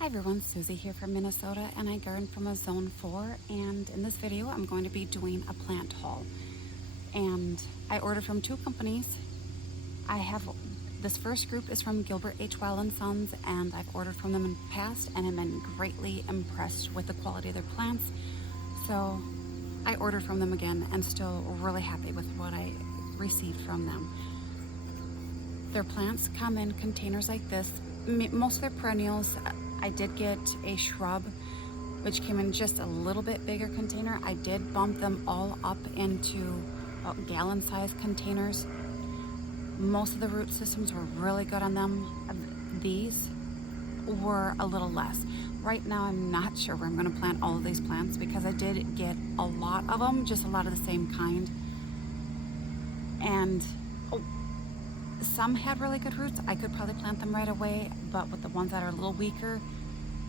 Hi everyone, Susie here from Minnesota, and I garden from a zone 4, and in this video I'm going to be doing a plant haul. And I ordered from two companies. This first group is from Gilbert H. Wild & Sons, and I've ordered from them in the past and have been greatly impressed with the quality of their plants. So I ordered from them again and still really happy with what I received from them. Their plants come in containers like this. Most of their perennials, I did get a shrub which came in just a little bit bigger container. I did bump them all up into about gallon-sized containers. Most of the root systems were really good on them. These were a little less. Right now I'm not sure where I'm going to plant all of these plants because I did get a lot of them, just a lot of the same kind. And some had really good roots. I could probably plant them right away, but with the ones that are a little weaker,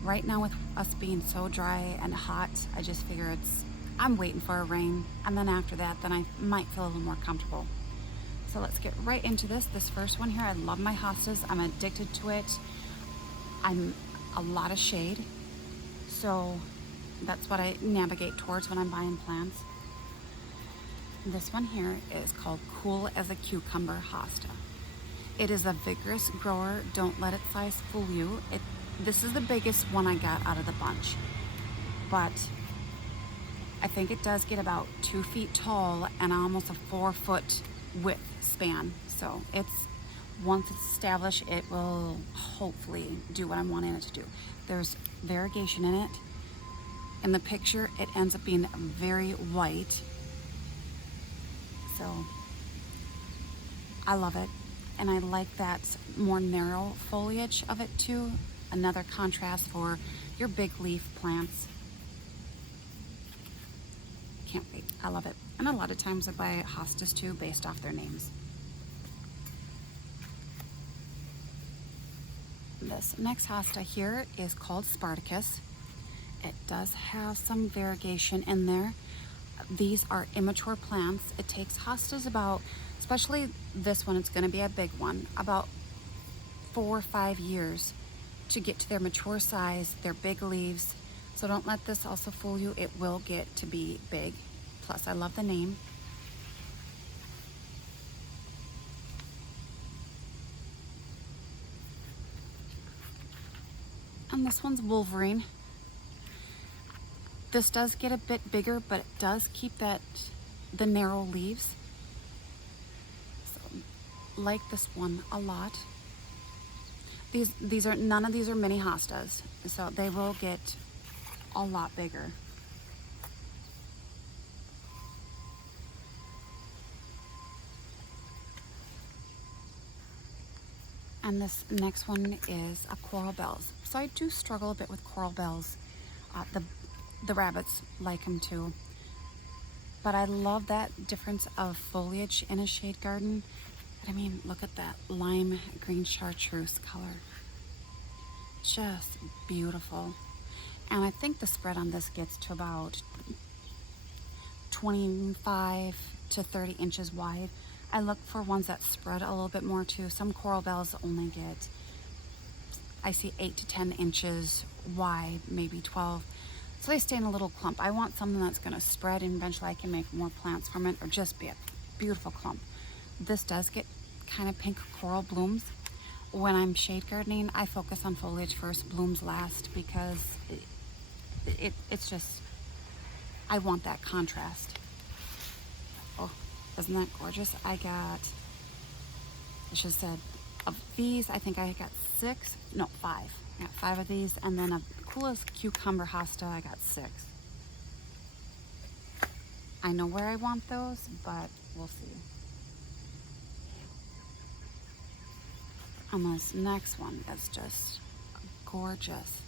right now with us being so dry and hot, I just figure I'm waiting for a rain, and then after that, then I might feel a little more comfortable. So let's get right into this. This first one here, I love my hostas. I'm addicted to it. I'm a lot of shade, so that's what I navigate towards when I'm buying plants. This one here is called Cool as a Cucumber Hosta. It is a vigorous grower. Don't let its size fool you. This is the biggest one I got out of the bunch, but I think it does get about 2 feet tall and almost a 4-foot width span. So once it's established, it will hopefully do what I'm wanting it to do. There's variegation in it. In the picture, it ends up being very white. So I love it. And I like that more narrow foliage of it too. Another contrast for your big leaf plants. Can't wait. I love it. And a lot of times I buy hostas too based off their names. This next hosta here is called Spartacus. It does have some variegation in there. These are immature plants. It takes hostas about, especially this one, it's going to be a big one, about 4 or 5 years to get to their mature size, their big leaves. So don't let this also fool you. It will get to be big. Plus, I love the name. And this one's Wolverine. This does get a bit bigger, but it does keep the narrow leaves. So, like this one a lot. None of these are mini hostas, so they will get a lot bigger. And this next one is a coral bells. So I do struggle a bit with coral bells. The rabbits like them too. But I love that difference of foliage in a shade garden. But I mean, look at that lime green chartreuse color. Just beautiful. And I think the spread on this gets to about 25 to 30 inches wide. I look for ones that spread a little bit more too. Some coral bells only get, I see 8 to 10 inches wide, maybe 12. So they stay in a little clump. I want something that's going to spread, and eventually I can make more plants from it, or just be a beautiful clump. This does get kind of pink coral blooms. When I'm shade gardening, I focus on foliage first, blooms last, because it's just, I want that contrast. Oh, isn't that gorgeous? I should have said, of these, I think I got 5. I got 5 of these, and then a Coolest Cucumber Hosta, I got 6. I know where I want those, but we'll see. And this next one is just gorgeous.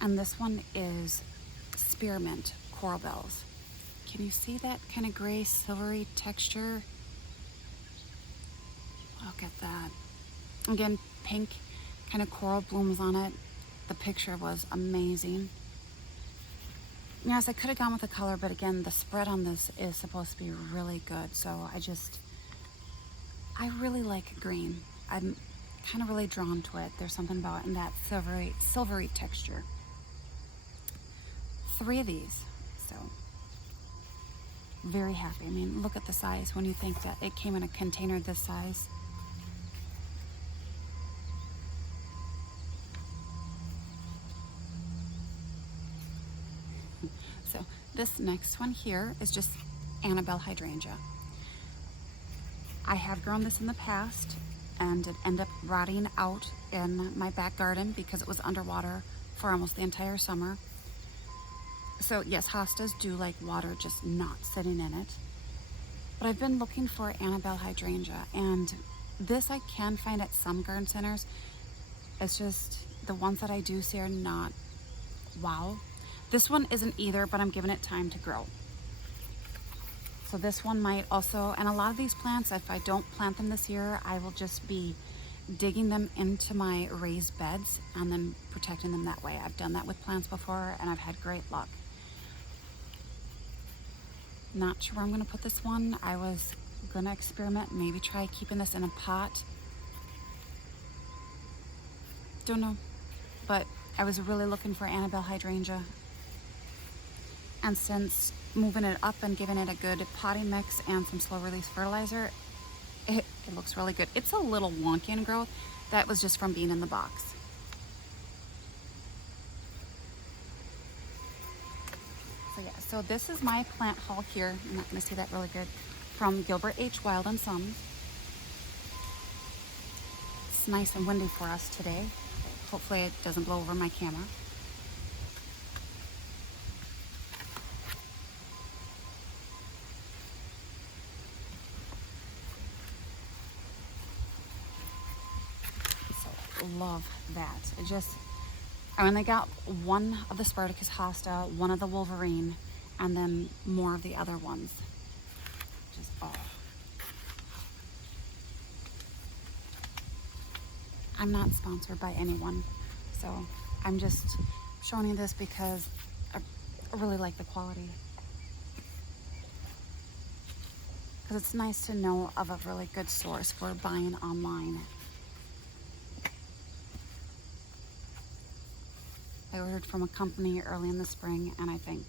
And this one is Spearmint Coral Bells. Can you see that kind of gray silvery texture? Look at that. Again, pink kind of coral blooms on it. The picture was amazing. Yes, I could have gone with the color, but again, the spread on this is supposed to be really good. So I really like green. kind of really drawn to it. There's something about it in that silvery texture. 3 of these, so very happy. I mean, look at the size when you think that it came in a container this size. So this next one here is just Annabelle Hydrangea. I have grown this in the past and it ended up rotting out in my back garden because it was underwater for almost the entire summer. So yes, hostas do like water, just not sitting in it. But I've been looking for Annabelle Hydrangea, and this I can find at some garden centers. It's just the ones that I do see are not wow. This one isn't either, but I'm giving it time to grow. So this one might also, and a lot of these plants, if I don't plant them this year, I will just be digging them into my raised beds and then protecting them that way. I've done that with plants before and I've had great luck. Not sure where I'm gonna put this one. I was gonna experiment, maybe try keeping this in a pot. Don't know, but I was really looking for Annabelle Hydrangea. And since moving it up and giving it a good potting mix and some slow release fertilizer, it looks really good. It's a little wonky in growth. That was just from being in the box. So yeah, so this is my plant haul here. I'm not gonna see that really good. From Gilbert H. Wild and Sons. It's nice and windy for us today. Hopefully it doesn't blow over my camera. Love that. It just, I only got one of the Spartacus Hosta, one of the Wolverine, and then more of the other ones. Just, oh. I'm not sponsored by anyone, so I'm just showing you this because I really like the quality. Because it's nice to know of a really good source for buying online. I ordered from a company early in the spring, and I think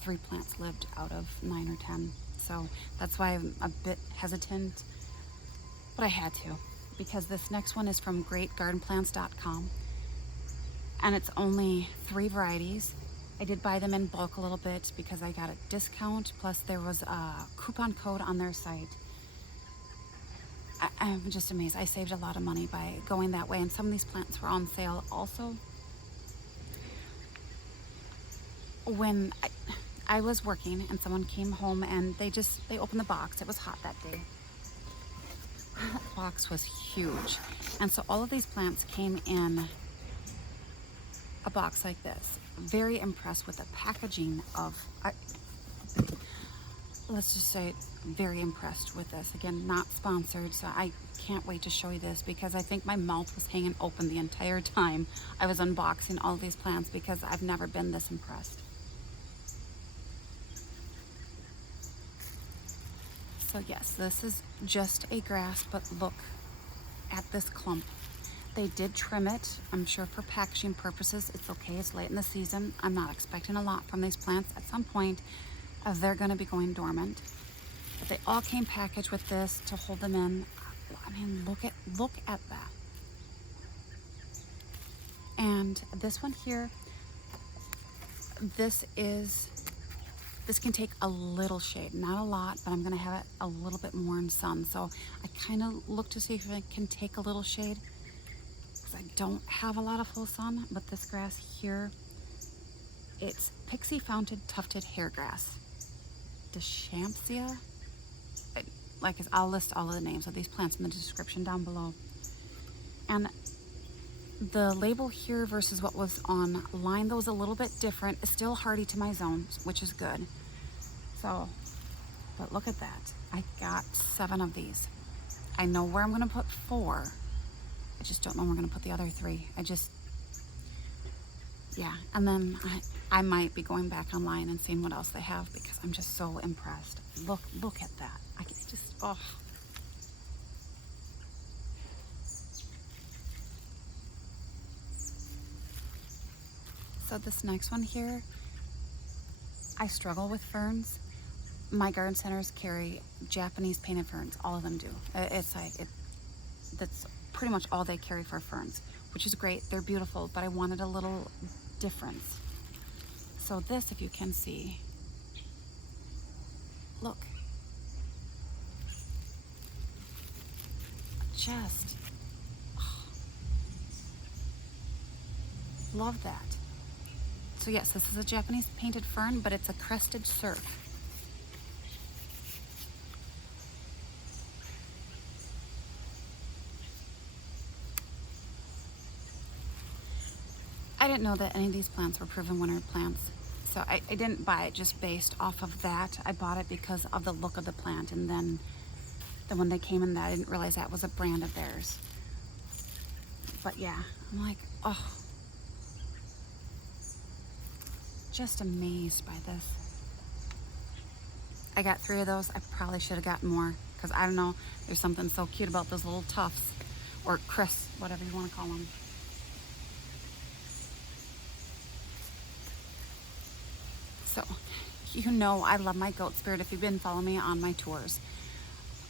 3 plants lived out of 9 or 10. So that's why I'm a bit hesitant, but I had to, because this next one is from greatgardenplants.com, and it's only 3 varieties. I did buy them in bulk a little bit because I got a discount, plus there was a coupon code on their site. I'm just amazed. I saved a lot of money by going that way, and some of these plants were on sale also. When I was working and someone came home and they opened the box. It was hot that day. The box was huge. And so all of these plants came in a box like this. Very impressed with the packaging of, let's just say, very impressed with this. Again, not sponsored, so I can't wait to show you this because I think my mouth was hanging open the entire time I was unboxing all these plants because I've never been this impressed. So yes, this is just a grass, but look at this clump. They did trim it, I'm sure for packaging purposes. It's okay, it's late in the season. I'm not expecting a lot from these plants. At some point, they're gonna be going dormant. But they all came packaged with this to hold them in. I mean, look at that. And this one here, this can take a little shade, not a lot, but I'm gonna have it a little bit more in sun. So I kind of look to see if it can take a little shade because I don't have a lot of full sun. But this grass here, it's Pixie founted tufted hair grass. Deschampsia. I'll list all of the names of these plants in the description down below. And the label here versus what was online, though, is a little bit different. It's still hardy to my zone, which is good. So, but look at that. I got 7 of these. I know where I'm gonna put 4. I just don't know where I'm gonna put the other 3. Yeah, and then I might be going back online and seeing what else they have because I'm just so impressed. Look at that. I can just, oh. So this next one here, I struggle with ferns. My garden centers carry Japanese painted ferns. All of them do. It's like, that's pretty much all they carry for ferns, which is great. They're beautiful, but I wanted a little difference. So this, if you can see, look. Just, oh, love that. So yes, this is a Japanese painted fern, but it's a crested surf. I didn't know that any of these plants were proven winter plants, so I didn't buy it just based off of that. I bought it because of the look of the plant, and then when they came in, that I didn't realize that was a brand of theirs. But yeah, I'm like, oh, just amazed by this. I got 3 of those. I probably should have gotten more, because I don't know, there's something so cute about those little tufts, or crisps, whatever you want to call them. So, you know I love my Goatsbeard if you've been following me on my tours.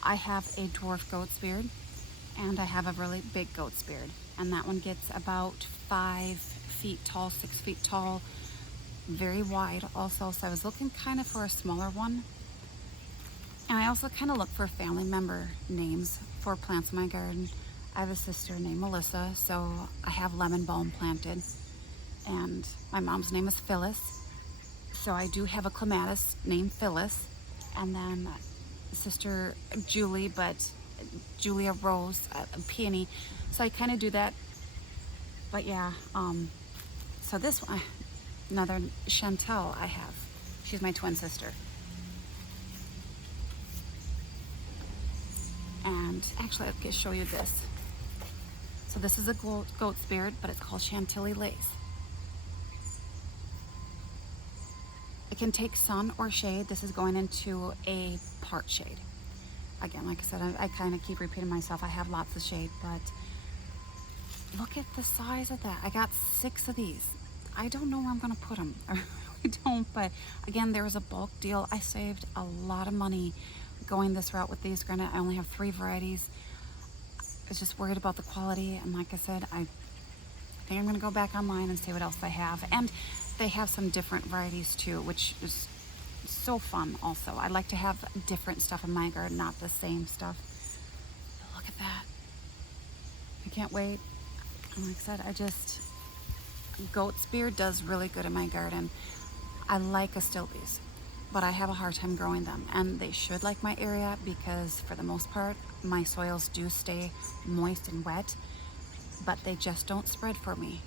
I have a dwarf Goatsbeard, and I have a really big Goatsbeard, and that one gets about 5 feet tall, 6 feet tall, very wide also, so I was looking kind of for a smaller one. And I also kind of look for family member names for plants in my garden. I have a sister named Melissa, so I have lemon balm planted, and my mom's name is Phyllis. So I do have a clematis named Phyllis, and then sister Julie, but Julia Rose, a peony. So I kind of do that. But yeah, so this one, another Chantel I have. She's my twin sister. And actually, I'll just show you this. So this is a Goatsbeard, but it's called Chantilly Lace. It can take sun or shade. This is going into a part shade. Again, like I said, I kind of keep repeating myself. I have lots of shade, but look at the size of that. I got 6 of these. I don't know where I'm going to put them. I really don't, but again, there was a bulk deal. I saved a lot of money going this route with these. Granted, I only have 3 varieties. I was just worried about the quality, and like I said, I think I'm going to go back online and see what else I have. And they have some different varieties too, which is so fun also. I like to have different stuff in my garden, not the same stuff. Look at that. I can't wait. And like I said, Goatsbeard does really good in my garden. I like Astilbes, but I have a hard time growing them, and they should like my area because for the most part, my soils do stay moist and wet, but they just don't spread for me.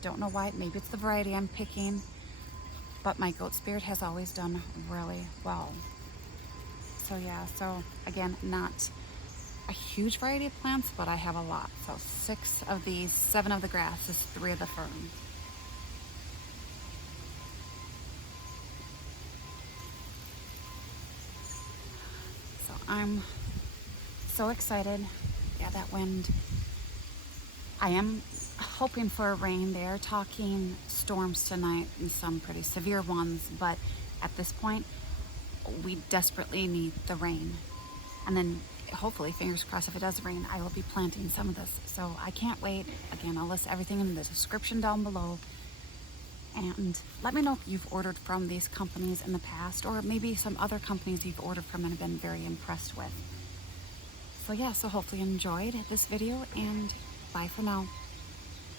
Don't know why. Maybe it's the variety I'm picking, but my Goatsbeard has always done really well. So yeah, so again, not a huge variety of plants, but I have a lot. So 6 of these, 7 of the grasses, 3 of the fern. So I'm so excited. Yeah, that wind. I am hoping for a rain. They are talking storms tonight and some pretty severe ones, but at this point we desperately need the rain. And then hopefully, fingers crossed, if it does rain, I will be planting some of this. So I can't wait. Again, I'll list everything in the description down below. And let me know if you've ordered from these companies in the past, or maybe some other companies you've ordered from and have been very impressed with. So yeah, so hopefully you enjoyed this video, and bye for now.